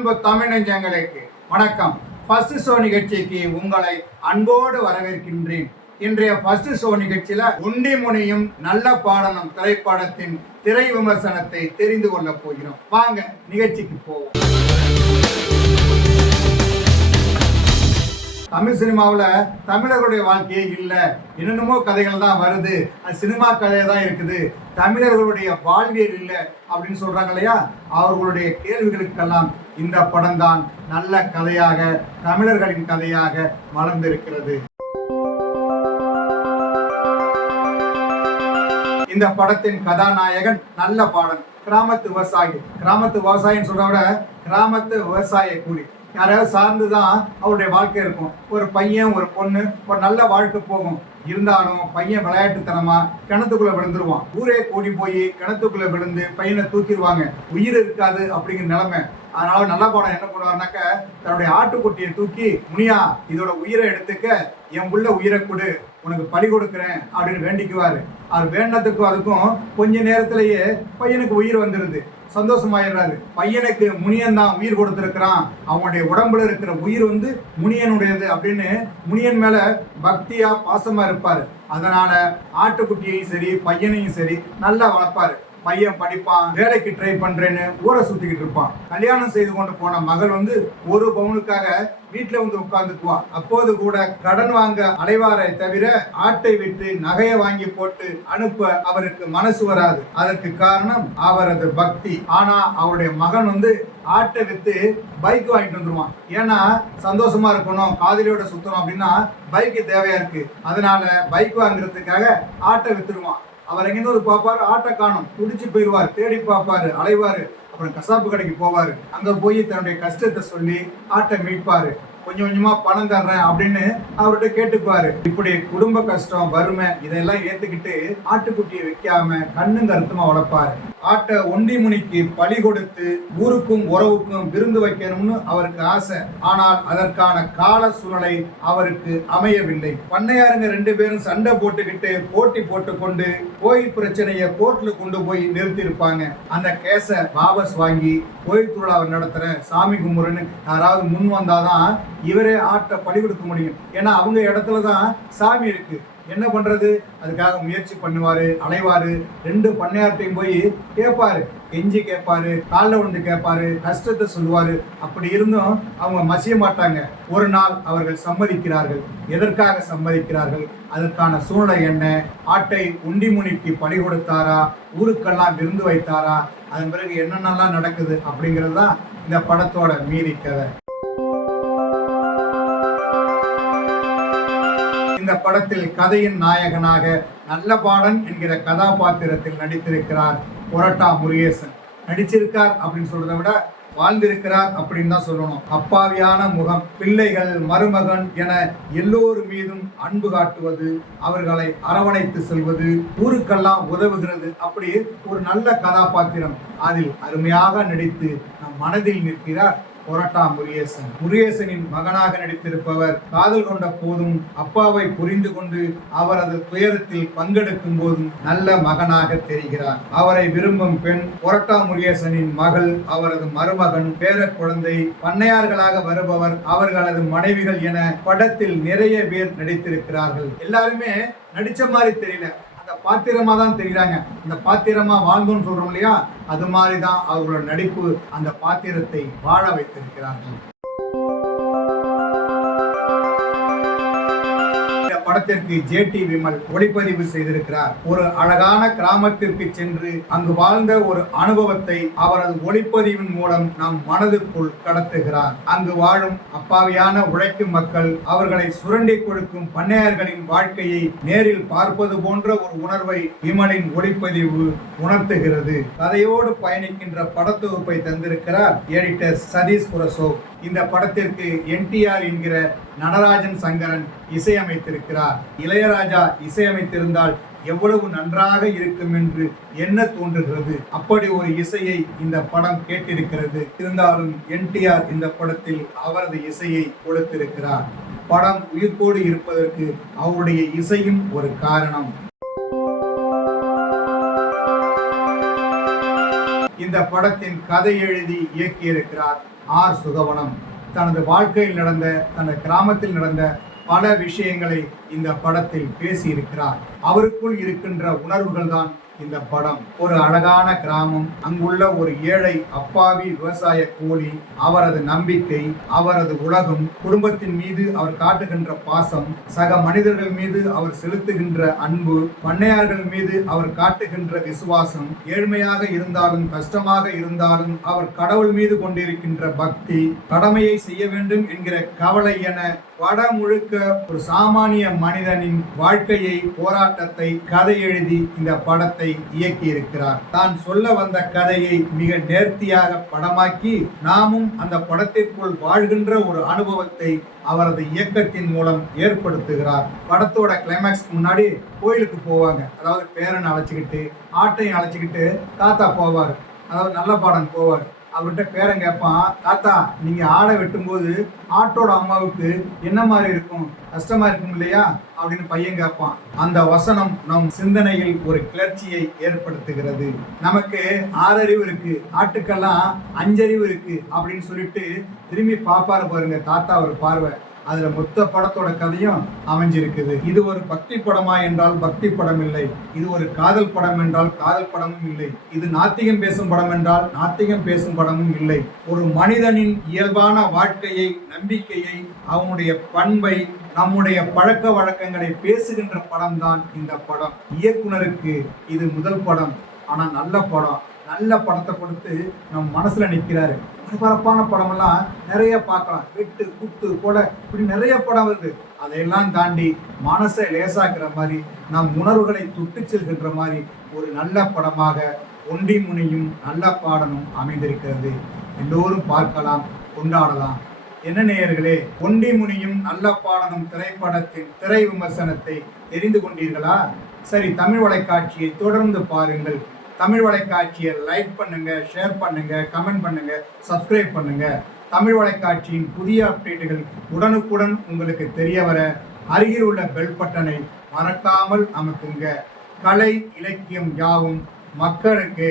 அன்பு தமிழ் நெஞ்சங்களுக்கு வணக்கம். ஃபர்ஸ்ட் ஷோ நிகழ்ச்சிக்கு உங்களை அன்போடு வரவேற்கின்றேன். இன்றைய ஃபர்ஸ்ட் ஷோ நிகழ்ச்சியில உண்டி முனியும் நல்ல பாடலும் திரைப்படத்தின் திரை விமர்சனத்தை தெரிந்து கொள்ள போகிறோம். வாங்க நிகழ்ச்சிக்கு போவோம். தமிழ் சினிமாவில் தமிழர்களுடைய வாழ்க்கையே இல்லை. என்னென்னமோ கதைகள் தான் வருது. அது சினிமா கதையாக தான் இருக்குது. தமிழர்களுடைய வாழ்வியல் இல்லை அப்படின்னு சொல்றாங்க இல்லையா? அவர்களுடைய கேள்விகளுக்கெல்லாம் இந்த படம் தான் நல்ல கதையாக தமிழர்களின் கதையாக மலர்ந்திருக்கிறது இந்த படத்தின் கதாநாயகன் நல்ல பாடல் கிராமத்து விவசாயி. கிராமத்து விவசாயின்னு சொல்றத விட கிராமத்து விவசாய கூலி. யாராவது சார்ந்து தான் அவருடைய வாழ்க்கை இருக்கும். ஒரு பையன் ஒரு பொண்ணு ஒரு நல்ல வாழ்க்கை போகும். இருந்தாலும் பையன் விளையாட்டுத்தனமா கிணத்துக்குள்ள விழுந்துருவான். ஊரே கூடி போய் கிணத்துக்குள்ள விழுந்து பையனை தூக்கிடுவாங்க. உயிர் இருக்காது அப்படிங்கிற நிலைமை. அதனால நல்ல பாடம் என்ன பண்ணுவாருனாக்க தன்னுடைய ஆட்டுக்குட்டியை தூக்கி முனியா இதோட உயிரை எடுத்துக்க. என் உள்ள உயிரை கொடு. உனக்கு பழி கொடுக்குறேன் அப்படின்னு வேண்டிக்குவார். அவர் வேண்டத்துக்கும் அதுக்கும் கொஞ்ச நேரத்திலேயே பையனுக்கு உயிர் வந்துடுது சந்தோஷமாயிடுறாரு. பையனுக்கு முனியன் தான் உயிர் கொடுத்துருக்கிறான். அவனுடைய உடம்புல இருக்கிற உயிர் வந்து முனியனுடையது அப்படின்னு முனியன் மேலே பக்தியாக பாசமாக இருப்பார். அதனால் ஆட்டுக்குட்டியையும் சரி பையனையும் சரி நல்லா வளர்ப்பாரு. பையன் படிப்பான் வேலைக்கு ட்ரை பண்றேன்னு ஊரை சுத்திக்கிட்டு இருப்பான். கல்யாணம் செய்து கொண்டு போன மகள் வந்து ஒரு பவுனுக்காக வீட்டுல வந்து உட்கார்ந்துக்குவா. அப்போது கூட கடன் வாங்க அலைவாரை தவிர ஆட்டை விட்டு நகையை வாங்கி போட்டு அனுப்ப அவருக்கு மனசு வராது. அதற்கு காரணம் அவரது பக்தி. ஆனா அவருடைய மகன் வந்து ஆட்டை வித்து பைக் வாங்கிட்டு வந்துருவான். ஏன்னா சந்தோஷமா இருக்கணும் காதலியோட சுத்தணும் அப்படின்னா பைக்கு தேவையா இருக்கு. அதனால பைக் வாங்குறதுக்காக ஆட்டை வித்துருவான். அவர் எங்கேருந்து ஒரு பார்ப்பாரு ஆட்டை காணும். துடிச்சு போயிடுவார் தேடி பார்ப்பாரு அலைவாரு. அப்புறம் கசாப்பு கடைக்கு போவாரு. அங்க போய் தன்னுடைய கஷ்டத்தை சொல்லி ஆட்டை மீட்பாரு. கொஞ்சம் கொஞ்சமா பணம் தர்றேன் அப்படின்னு அவர்கிட்ட கேட்டுப்பாரு இப்படி குடும்ப கஷ்டம் வறுமை இதெல்லாம் ஏத்துக்கிட்டு ஆட்டுக்குட்டியை வைக்காம கண்ணும் கருத்துமா வளர்ப்பாரு ஆட்டை ஒண்டி முனிக்கு பழி கொடுத்து ஊருக்கும் உறவுக்கும் விருந்து வைக்கணும்னு அவருக்கு ஆசை. ஆனால் அதற்கான கால சூழலை அவருக்கு அமையவில்லை. பண்ணையாருங்க ரெண்டு பேரும் சண்டை போட்டுக்கிட்டு போட்டி போட்டுக்கொண்டு கோயில் பிரச்சனையை கோர்ட்ல கொண்டு போய் நிறுத்தியிருப்பாங்க. அந்த கேஸை வாபஸ் வாங்கி கோயில் திருவிழாவை நடத்துற சாமி கும்புறன்னு யாராவது முன் வந்தாதான் இவரே ஆட்டை பழி கொடுக்க முடியும். ஏன்னா அவங்க இடத்துல தான் சாமி இருக்கு. என்ன பண்ணுறது அதுக்காக முயற்சி பண்ணுவார் அலைவார். ரெண்டு பண்ணையார்ட்டையும் போய் கேட்பார் கெஞ்சி கேட்பார் காலில் விழுந்து கேட்பாரு கஷ்டத்தை சொல்லுவார். அப்படி இருந்தும் அவங்க மசிய மாட்டாங்க. ஒரு நாள் அவர்கள் சம்மதிக்கிறார்கள். எதற்காக சம்மதிக்கிறார்கள்? அதற்கான சூழ்நிலை என்ன? ஆட்டை உண்டிமுனிக்கு பணி கொடுத்தாரா? ஊருக்கெல்லாம் விருந்து வைத்தாரா? அதன் பிறகு என்னென்னலாம் நடக்குது அப்படிங்கிறது தான் இந்த படத்தோட மீறி கதை. இந்த படத்தில் கதையின் நாயகனாக நல்ல பாடன் என்கிற கதாபாத்திரத்தில் நடித்திருக்கிறார் பொரட்டா முருகேசன். நடிச்சிருக்கார் அப்படின்னு சொல்றதை விட வாழ்ந்திருக்கிறார் அப்படின்னு தான் சொல்லணும். அப்பாவியான முகம் பிள்ளைகள் மருமகன் என எல்லோர் மீதும் அன்பு காட்டுவது அவர்களை அரவணைத்து செல்வது ஊருக்கெல்லாம் உதவுகிறது அப்படி ஒரு நல்ல கதாபாத்திரம் அதில் அருமையாக நடித்து நம் மனதில் நிற்கிறார். பொரட்டா முருகேசன். முருகேசனின் மகனாக நடித்திருப்பவர் காதல் கொண்ட போதும் அப்பாவை புரிந்து கொண்டு அவரது துயரத்தில் பங்கெடுக்கும் போதும் நல்ல மகனாக தெரிகிறார். அவரை விரும்பும் பெண் பொரட்டா முருகேசனின் மகள் அவரது மருமகன் பேர குழந்தை பண்ணையார்களாக வருபவர் அவர்களது மனைவிகள் என படத்தில் நிறைய பேர் நடித்திருக்கிறார்கள். எல்லாருமே நடிச்ச மாதிரி தெரியல. பாத்திரமாக பாத்திரமா தான் தெரிகிறாங்க இந்த பாத்திரமா வாழ்ந்தோன்னு சொல்றோம் இல்லையா? அது மாதிரி தான் அவர்களோட நடிப்பு அந்த பாத்திரத்தை வாழ வைத்திருக்கிறார்கள். படத்திற்கு ஜே டி விமல் ஒளிப்பதிவு செய்திருக்கிறார். ஒரு அழகான கிராமத்திற்கு சென்று அங்கு வாழ்ந்த ஒரு அனுபவத்தை அவரது ஒளிப்பதிவின் மூலம் நம் மனதுக்குள் கடத்துகிறார். அங்கு வாழும் அப்பாவியான உழைக்கும் மக்கள் அவர்களை சுரண்டி கொடுக்கும் பண்ணையர்களின் வாழ்க்கையை நேரில் பார்ப்பது போன்ற ஒரு உணர்வை விமலின் ஒளிப்பதிவு உணர்த்துகிறது. கதையோடு பயணிக்கின்ற படத்தொகுப்பை தந்திருக்கிறார் எடிட்டர் சதீஷ் புரசோ இந்த படத்திற்கு என்டிஆர் என்கிற நடராஜன் சங்கரன் இசையமைத்திருக்கிறார். இளையராஜா இசையமைத்திருந்தால் எவ்வளவு நன்றாக இருக்கும் என்று என்ன தோன்றுகிறது? அப்படி ஒரு இசையை இந்த படம் கேட்டிருக்கிறது. இருந்தாலும் என்டிஆர் இந்த படத்தில் அவரது இசையை கொடுத்திருக்கிறார். படம் உயிர்ப்போடு இருப்பதற்கு அவருடைய இசையும் ஒரு காரணம். இந்த படத்தின் கதை எழுதி இயக்கியிருக்கிறார் ஆர் சுகவனம். தனது வாழ்க்கையில் நடந்த தனது கிராமத்தில் நடந்த பல விஷயங்களை இந்த படத்தில் பேசியிருக்கிறார். அவருக்குள் இருக்கின்ற உணர்வுகள் தான் இந்த படம் ஒரு அழகான கிராமம். அங்குள்ள ஒரு ஏழை அப்பாவி விவசாய கூலி அவரது நம்பிக்கை அவரது உலகம் குடும்பத்தின் மீது அவர் காட்டுகின்ற பாசம் சக மனிதர்கள் மீது அவர் செலுத்துகின்ற அன்பு பண்ணையார்கள் மீது அவர் காட்டுகின்ற விசுவாசம் ஏழ்மையாக இருந்தாலும் கஷ்டமாக இருந்தாலும் அவர் கடவுள் மீது கொண்டிருக்கின்ற பக்தி கடமையை செய்ய வேண்டும் என்கிற கவலை என வட முழுக்க ஒரு சாமானிய மனிதனின் வாழ்க்கையை போராட்டத்தை கதை எழுதி இந்த படத்தை இயக்கியிருக்கிறார். தான் சொல்ல வந்த கதையை மிக நேர்த்தியாக படமாக்கி நாமும் அந்த படத்திற்குள் வாழ்கின்ற ஒரு அனுபவத்தை அவரது இயக்கத்தின் மூலம் ஏற்படுத்துகிறார். படத்தோட கிளைமேக்ஸ் முன்னாடி கோயிலுக்கு போவாங்க. அதாவது பேரனை அழைச்சிக்கிட்டு ஆட்டையும் அழைச்சிக்கிட்டு தாத்தா போவார். அதாவது நல்ல பாடம் போவார். அவர்கிட்ட பேரன் கேட்பான் தாத்தா நீங்க ஆடை வெட்டும்போது ஆட்டோட அம்மாவுக்கு என்ன மாதிரி இருக்கும்? கஷ்டமா இருக்கும் இல்லையா? அப்படின்னு பையன் கேட்பான் அந்த வசனம் நம் சிந்தனையில் ஒரு கிளர்ச்சியை ஏற்படுத்துகிறது. நமக்கு ஆறறிவு இருக்கு ஆட்டுக்கெல்லாம் அஞ்சறிவு இருக்கு அப்படின்னு சொல்லிட்டு திரும்பி பாப்பாரு பாருங்க தாத்தா ஒரு பார்வை. அதுல மொத்த படத்தோட கதையும் அமைஞ்சிருக்குது. இது ஒரு பக்தி படமா என்றால் பக்தி படம் இல்லை. இது ஒரு காதல் படம் என்றால் காதல் படமும் இல்லை. இது நாத்திகம் பேசும் படம் என்றால் நாத்திகம் பேசும் படமும் இல்லை. ஒரு மனிதனின் இயல்பான வாழ்க்கையை நம்பிக்கையை அவனுடைய பண்பை நம்முடைய பழக்க வழக்கங்களை பேசுகின்ற படம் தான் இந்த படம். இயக்குனருக்கு இது முதல் படம். ஆனால் நல்ல படம். நல்ல படத்தை கொடுத்து நம் மனசில் நிற்கிறாரு. பரபரப்பான படமெல்லாம் நிறைய பார்க்கலாம். வெட்டு குத்து கூட இப்படி நிறைய படம் வருது. அதையெல்லாம் தாண்டி மனசை லேசாக்குற மாதிரி நம் உணர்வுகளை தொட்டு செல்கின்ற மாதிரி ஒரு நல்ல படமாக ஒண்டி முனியும் நல்ல பாடலும் அமைந்திருக்கிறது. எல்லோரும் பார்க்கலாம் கொண்டாடலாம். என்ன நேயர்களே ஒண்டி முனியும் நல்ல பாடனும் திரைப்படத்தின் திரை விமர்சனத்தை தெரிந்து கொண்டீர்களா? சரி தமிழ் வலைக்காட்சியை தொடர்ந்து பாருங்கள். தமிழ் வலைக்காட்சியை லைக் பண்ணுங்க ஷேர் பண்ணுங்க கமெண்ட் பண்ணுங்க சப்ஸ்கிரைப் பண்ணுங்க. தமிழ் வலைக்காட்சியின் புதிய அப்டேட்டுகள் உடனுக்குடன் உங்களுக்கு தெரிய வர அருகில் உள்ள பெல் பட்டனை மறக்காமல் அமுக்குங்க. கலை இலக்கியம் யாவும் மக்களுக்கு